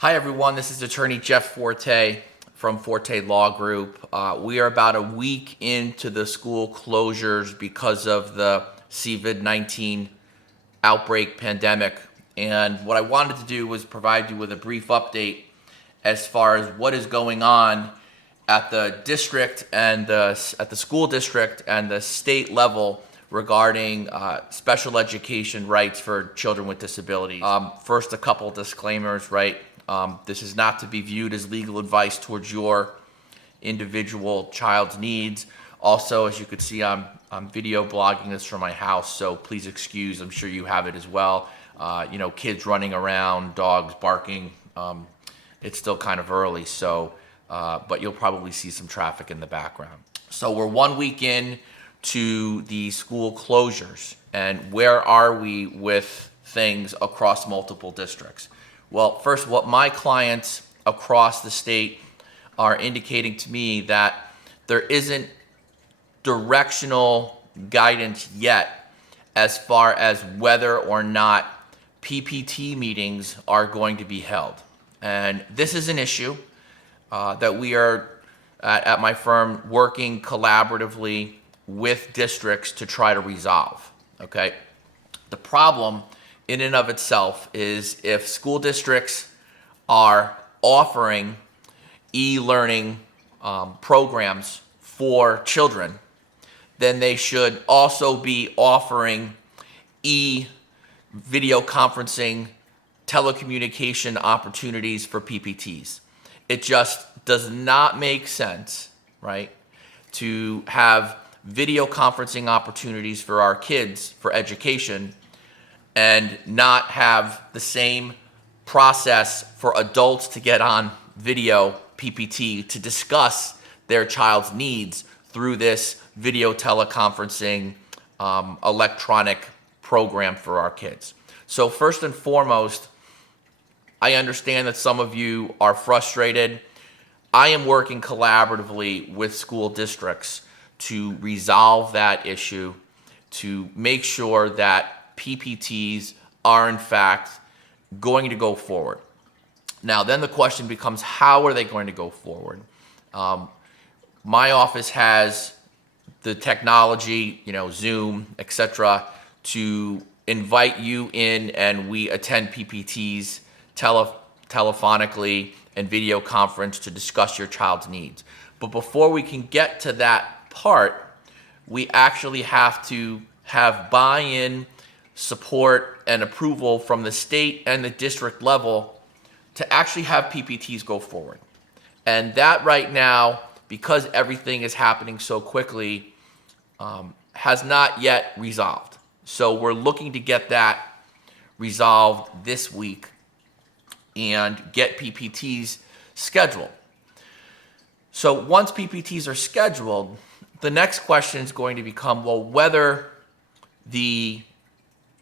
Hi everyone, this is attorney Jeff Forte from Forte Law Group. We are about a week into the school closures because of the COVID-19 outbreak pandemic. And what I wanted to do was provide you with a brief update as far as what is going on at the district and at the school district and the state level regarding special education rights for children with disabilities. First, a couple disclaimers, right? This is not to be viewed as legal advice towards your individual child's needs. Also, as you could see, I'm video blogging this from my house, so please excuse, I'm sure you have it as well. Kids running around, dogs barking. It's still kind of early, so but you'll probably see some traffic in the background. So we're 1 week in to the school closures, and where are we with things across multiple districts? Well, first, what my clients across the state are indicating to me that there isn't directional guidance yet as far as whether or not PPT meetings are going to be held. And this is an issue that we are at my firm working collaboratively with districts to try to resolve, okay? The problem in and of itself is if school districts are offering e-learning programs for children, then they should also be offering video conferencing, telecommunication opportunities for PPTs. It just does not make sense, right, to have video conferencing opportunities for our kids for education and not have the same process for adults to get on video PPT to discuss their child's needs through this video teleconferencing electronic program for our kids. So first and foremost, I understand that some of you are frustrated. I am working collaboratively with school districts to resolve that issue, to make sure that PPTs are in fact going to go forward. Now, then the question becomes, how are they going to go forward? My office has the technology, Zoom, etc., to invite you in, and we attend PPTs telephonically and video conference to discuss your child's needs. But before we can get to that part, we actually have to have buy-in, support, and approval from the state and the district level to actually have PPTs go forward. And that right now, because everything is happening so quickly, has not yet resolved. So we're looking to get that resolved this week and get PPTs scheduled. So once PPTs are scheduled, the next question is going to become, well, whether the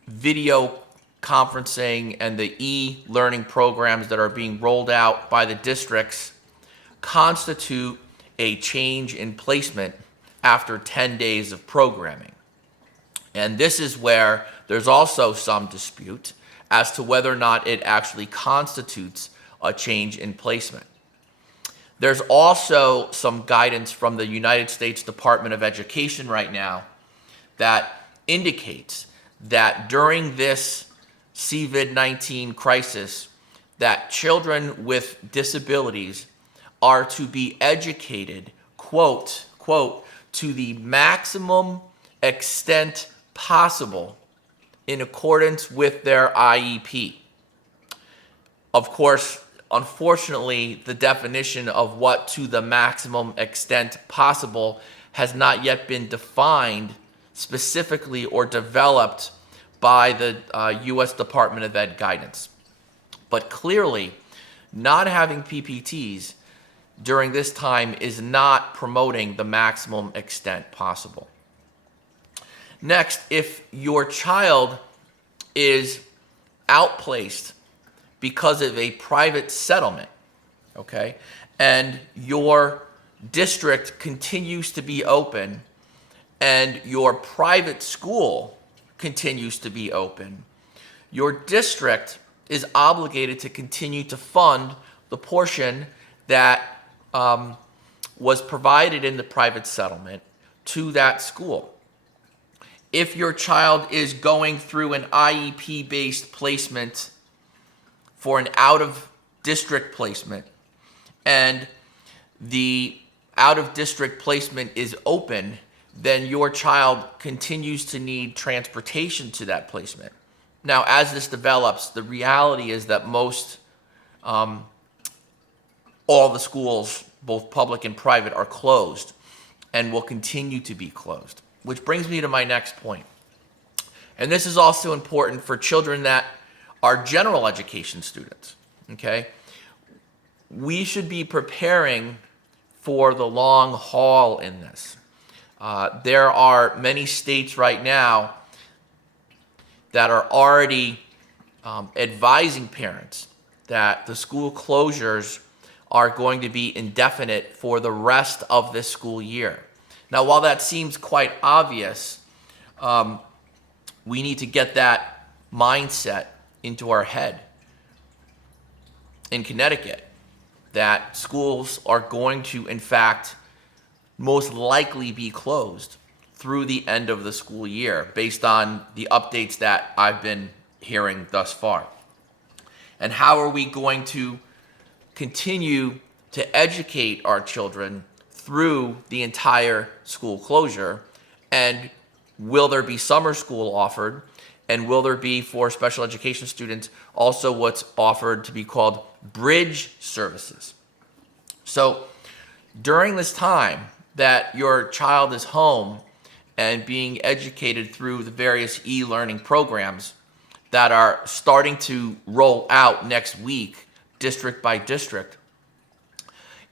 video conferencing and the e-learning programs that are being rolled out by the districts constitute a change in placement after 10 days of programming. And this is where there's also some dispute as to whether or not it actually constitutes a change in placement. There's also some guidance from the United States Department of Education right now that indicates that during this COVID-19 crisis, that children with disabilities are to be educated, quote, to the maximum extent possible in accordance with their IEP. Of course, unfortunately, the definition of what to the maximum extent possible has not yet been defined specifically or developed by the U.S. Department of Ed guidance. But clearly, not having PPTs during this time is not promoting the maximum extent possible. Next, if your child is outplaced because of a private settlement, okay, and your district continues to be open and your private school continues to be open, your district is obligated to continue to fund the portion that was provided in the private settlement to that school. If your child is going through an IEP-based placement for an out-of-district placement, and the out-of-district placement is open, then your child continues to need transportation to that placement. Now, as this develops, the reality is that all the schools, both public and private, are closed and will continue to be closed. Which brings me to my next point. And this is also important for children that are general education students, okay? We should be preparing for the long haul in this. There are many states right now that are already advising parents that the school closures are going to be indefinite for the rest of this school year. Now, while that seems quite obvious, we need to get that mindset into our head in Connecticut that schools are going to, in fact, most likely be closed through the end of the school year based on the updates that I've been hearing thus far. And how are we going to continue to educate our children through the entire school closure? And will there be summer school offered? And will there be, for special education students, also what's offered to be called bridge services? So during this time that your child is home and being educated through the various e-learning programs that are starting to roll out next week, district by district,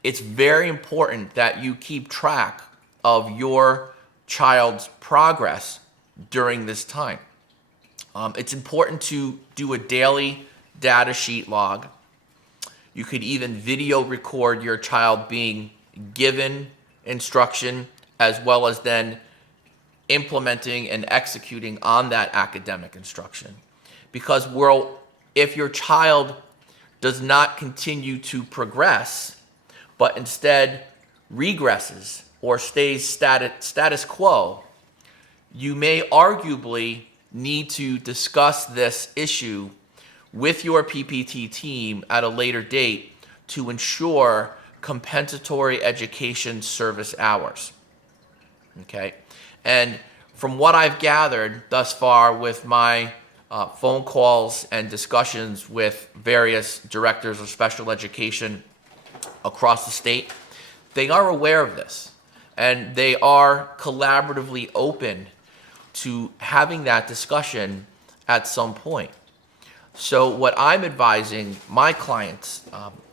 it's very important that you keep track of your child's progress during this time. It's important to do a daily data sheet log. You could even video record your child being given instruction as well as then implementing and executing on that academic instruction. Because if your child does not continue to progress, but instead regresses or stays status quo, you may arguably need to discuss this issue with your PPT team at a later date to ensure compensatory education service hours. Okay? And from what I've gathered thus far with my phone calls and discussions with various directors of special education across the state, they are aware of this and they are collaboratively open to having that discussion at some point. So what I'm advising my clients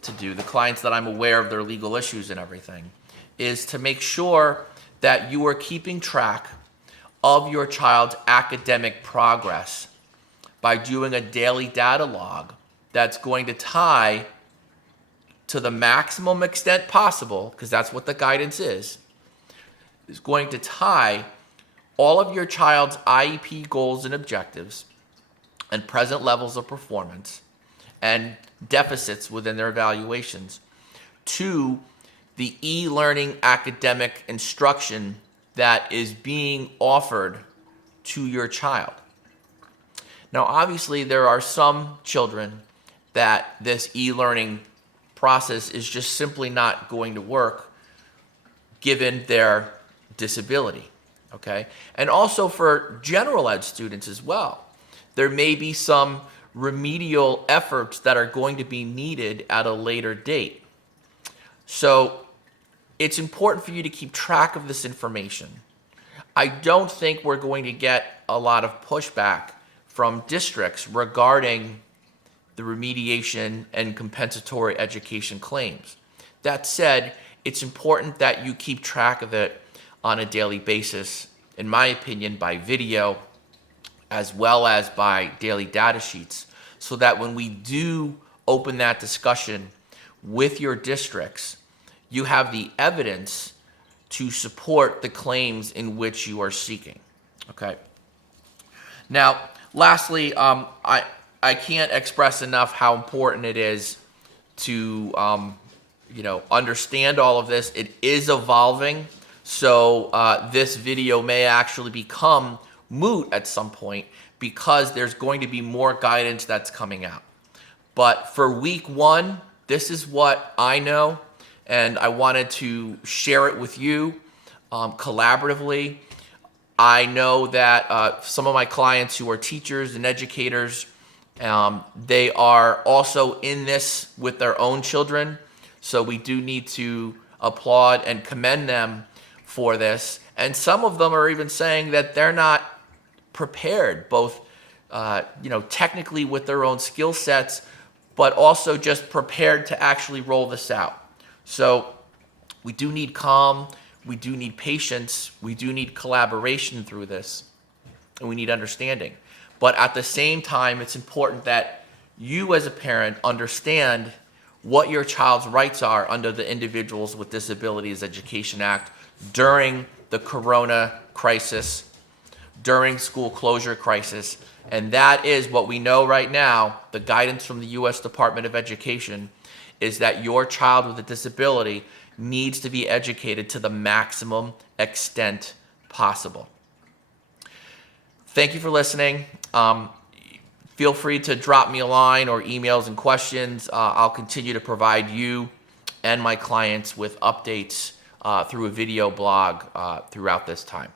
to do, the clients that I'm aware of their legal issues and everything, is to make sure that you are keeping track of your child's academic progress by doing a daily data log that's going to tie to the maximum extent possible, because that's what the guidance is going to tie all of your child's IEP goals and objectives and present levels of performance and deficits within their evaluations to the e-learning academic instruction that is being offered to your child. Now, obviously, there are some children that this e-learning process is just simply not going to work given their disability, okay? And also for general ed students as well. There may be some remedial efforts that are going to be needed at a later date. So it's important for you to keep track of this information. I don't think we're going to get a lot of pushback from districts regarding the remediation and compensatory education claims. That said, it's important that you keep track of it on a daily basis, in my opinion, by video, as well as by daily data sheets, so that when we do open that discussion with your districts, you have the evidence to support the claims in which you are seeking, okay? Now, lastly, I can't express enough how important it is to understand all of this. It is evolving, so this video may actually become moot at some point because there's going to be more guidance that's coming out. But for week 1, this is what I know, and I wanted to share it with you collaboratively. I know that some of my clients who are teachers and educators, they are also in this with their own children. So we do need to applaud and commend them for this. And some of them are even saying that they're not prepared, both technically with their own skill sets, but also just prepared to actually roll this out. So we do need calm, we do need patience, we do need collaboration through this, and we need understanding. But at the same time, it's important that you as a parent understand what your child's rights are under the Individuals with Disabilities Education Act during the corona crisis, during school closure crisis. And that is what we know right now. The guidance from the U.S. Department of Education is that your child with a disability needs to be educated to the maximum extent possible. Thank you for listening. Feel free to drop me a line or emails and questions. I'll continue to provide you and my clients with updates through a video blog throughout this time.